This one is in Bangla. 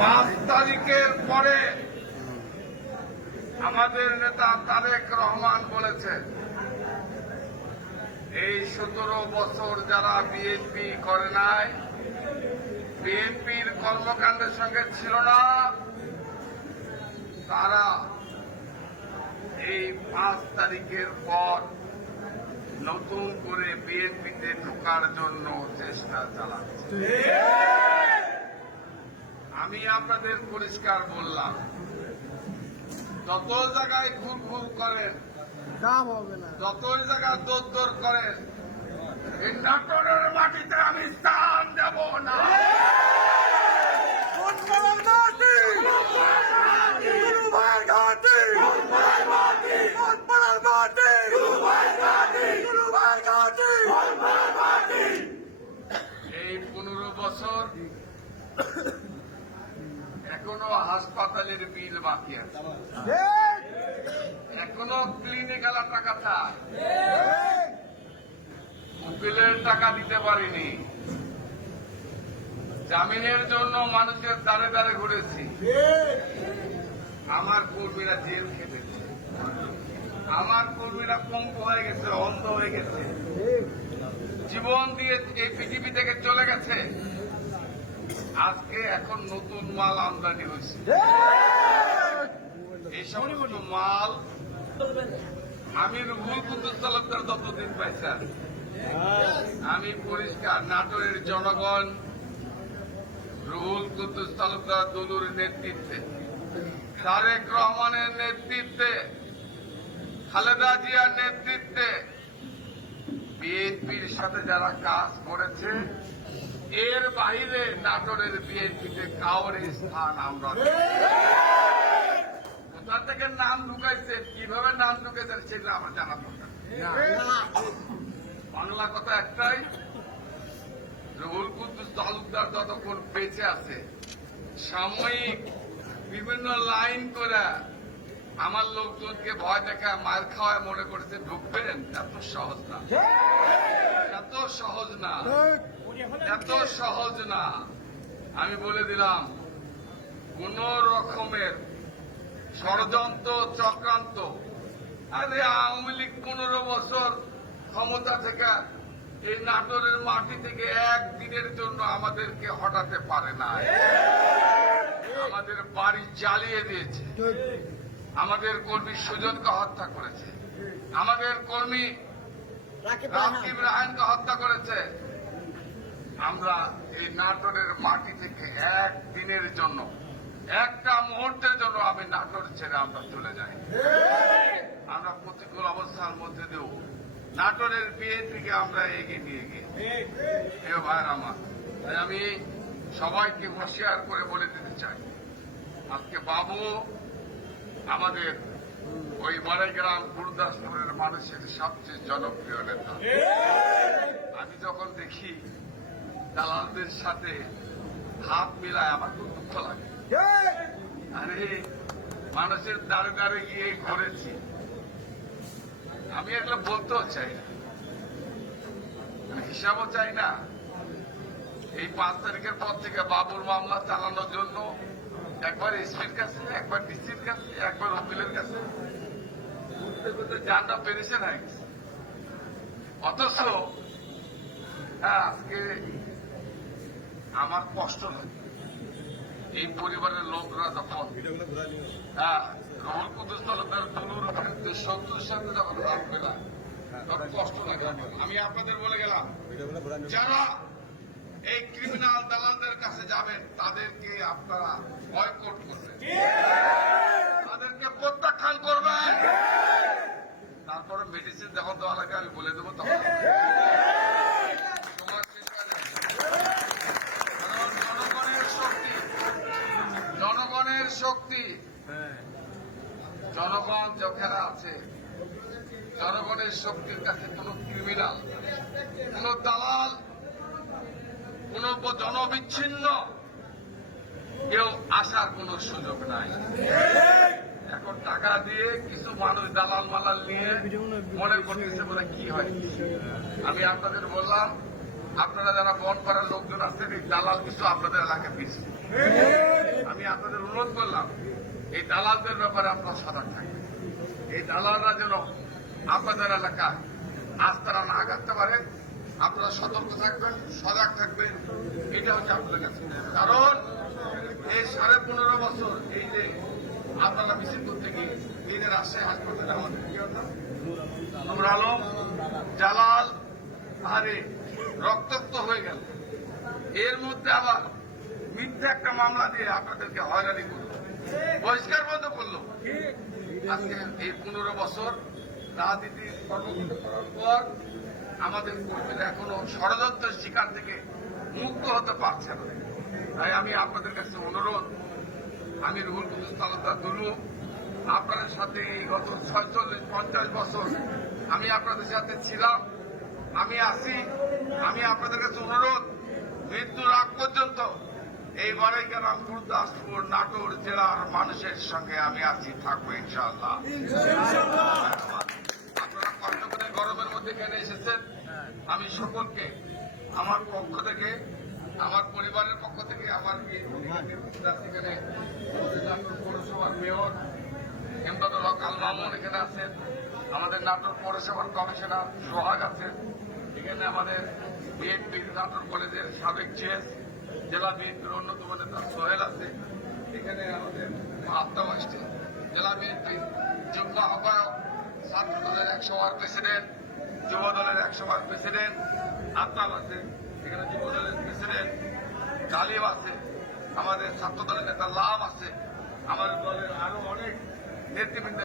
পাঁচ তারিখের পরে আমাদের নেতা তারেক রহমান বলেছেন, এই সতেরো বছর যারা বিএনপি করে নাই বিএনপির কর্মকাণ্ডের সঙ্গে ছিল না, তারা এই পাঁচ তারিখের পর নতুন করে বিএনপিতে ঢোকার জন্য চেষ্টা চালাচ্ছে। আমি আপনাদের পরিষ্কার বললাম যত জায়গায় ঘুম ঘুম করেন দাম হবে না। যতই জায়গায় দৌড় দৌড় করেন এই নাটনের মাটিতে আমি স্থান দেব না। হাসপাতালের বিল বাকি আছে। এখনও ক্লিনিকাল টাকা চায় উকিলের টাকা দিতে পারিনি। জামিনের জন্য মানুষের দাঁড়ে দাঁড়ে ঘুরেছি। আমার কর্মীরা জেল খেটেছে। আমার কর্মীরা পঙ্ক হয়ে গেছে অন্ধ হয়ে গেছে। জীবন দিয়ে এই পৃথিবী থেকে চলে গেছে। আজকে এখন নতুন মাল আমদানি হয়েছে। এই সমস্ত মাল আমি রুহুল কুদ্দুস তালুকদার ততদিন পাইছেন আমি পরিষ্কার নাটোরের জনগণ রুহুল কুদ্দুস তালুকদার দুলুর নেতৃত্বে তারেক রহমানের নেতৃত্বে খালেদা জিয়ার নেতৃত্বে বিএনপির সাথে যারা কাজ করেছে, এর বাইরে নাটোরের বিএনপিতে কাউর স্থান আমরা কোথা থেকে নাম ঢুকাইছে, কীভাবে নাম ঢুকাইছে সেটা আমার জানা দরকার। বাংলা কথা একটাই, রুহুল কুদ্দুস তালুকদার যতক্ষণ বেঁচে আছে, সাময়িক বিভিন্ন লাইন করে আমার লোকজনকে ভয় দেখা মার খাওয়ায় মনে করেছে ঢুকবেন? এত সহজ না। এত সহজ না। এত সহজ না। আমি বলে দিলাম কোন রকমের ষড়যন্ত্র চক্রান্ত আরে আওয়ামী লীগ পনেরো বছর ক্ষমতা থেকে এই নাটোরের মাটি থেকে একদিনের জন্য আমাদেরকে হটাতে পারে না আমাদের বাড়ি জ্বালিয়ে দিয়েছে। আমাদের কর্মী সুজনকে হত্যা করেছে। আমাদের কর্মী রাকিব রাহানকে হত্যা করেছে। আমরা এই নাটোরের মাটি থেকে একদিনের জন্য একটা মুহূর্তের জন্য আমি নাটোর ছেড়ে আমরা চলে যাই। আমরা প্রতিকূল অবস্থার মধ্যে দেব নাটোরের বিএনপিকে আমরা এগিয়ে নিয়ে গিয়ে। ভাইয়ের আমার তাই আমি সবাইকে হুঁশিয়ার করে বলে দিতে চাই। আজকে বাবু আমাদের ওই মারাইগ্রাম গুরুদাসপুরের মানুষের সবচেয়ে জনপ্রিয় নেতা। আমি যখন দেখি দালালদের সাথে হাত মিলায় আমার খুব দুঃখ লাগে। আরে, মানুষের দাঁড়ে দাঁড়ে গিয়ে ঘুরেছি। আমি এগুলো বলতেও চাই না। হিসাবও চাই না। এই পাঁচ তারিখের পর থেকে বাবুর মামলা চালানোর জন্য একবার এসপির কাছে একবার ডিসির কাছে একবার উকিলের কাছে। ঘুরতে ঘুরতে যানটা পেরেছেন হয়ে গেছে অথচ হ্যাঁ, আজকে আমার কষ্ট হয়। এই পরিবারের লোকরা যখন হ্যাঁ রহুল কুদ্দুস তালুকদার তনুর শত্রুর তখন কষ্ট লাগে। আমি আপনাদের বলে গেলাম যারা এই ক্রিমিনাল দালালদের কাছে যাবেন, তাদেরকে আপনারা বয়কট করবেন। তাদেরকে প্রত্যাখ্যান করবেন। তারপরে মেডিসিন যখন দেওয়া লাগে, আমি বলে দেবো তখন। জনগণের শক্তি জনগণের শক্তি। জনগণ যখন আছে, জনগণের শক্তির কাছে কোন ক্রিমিনাল কোন দালাল কোন জনবিচ্ছিন্ন কেউ আসার কোন সুযোগ নাই। এখন টাকা দিয়ে কিছু মানুষ দালাল মালাল নিয়ে মনে করতেছে বলে কি হয়? আমি আপনাদের বললাম, আপনারা যারা বন করার লোকজন আছেন, এই দালাল কিছু আপনাদের এলাকায় দিচ্ছে আমি আপনাদের অনুরোধ করলাম, এই দালালদের ব্যাপারে আপনারা সজাগ থাকবেন এই দালালরা যেন আপনাদের এলাকায় আস্তারা না কাটতে পারে আপনারা সতর্ক থাকবেন, সজাগ থাকবেন, এটা হচ্ছে আপনাদের কাছে। কারণ এই সাড়ে পনেরো বছর এই যে আপনারা মিছিল করতে গিয়ে এই যে রাজশাহী হাসপাতালে আমাদের আলম, জালাল আরে রক্তাক্ত হয়ে গেল। এর মধ্যে আবার মিথ্যা একটা মামলা দিয়ে আপনাদেরকে হয়রানি করল। বহিষ্কার বন্ধ করল। আজকে এই পনেরো বছর রাজনীতি কর্মকর্তা করার পর আমাদের কর্মীরা এখনও ষড়যন্ত্রের শিকার থেকে মুক্ত হতে পারছে না। তাই আমি আপনাদের কাছে অনুরোধ আমি রুহুল কুদ্দুস তালুকদার দুলু আপনাদের সাথে এই গত ছয়চল্লিশ পঞ্চাশ বছর আমি আপনাদের সাথে ছিলাম আমি আছি আমি আপনাদের কাছে অনুরোধ মৃত্যুর আগ পর্যন্ত এই বারাইগ্রাম গুরুদাসপুর নাটোর জেলার মানুষের সঙ্গে আমি আছি থাকব করে গরমের মধ্যে এখানে এসেছেন। আমি সকলকে, আমার পক্ষ থেকে, আমার পরিবারের পক্ষ থেকে, আমার পৌরসভার মেয়র, এমদাদুল হক আল মামুন এখানে আছেন। আমাদের নাটোর পৌরসভার কমিশনার সোহাগ আছেন। এখানে আমাদের বিএনপির নাটোর কলেজের সাবেক চেস জেলা বিএনপির অন্যতম নেতা সোহেল আছে। এখানে আমাদের আসছে জেলা বিএনপির যুগ্ম আহ্বায়ক ছাত্র দলের একশো বার প্রেসিডেন্ট যুব দলের একশো বার প্রেসিডেন্ট, আফতাব আছে, এখানে যুব দলের প্রেসিডেন্ট, গালিব আছে, আমাদের ছাত্র দলের নেতা লাভ আছে, আমাদের দলের আরও অনেক নেতৃবৃন্দ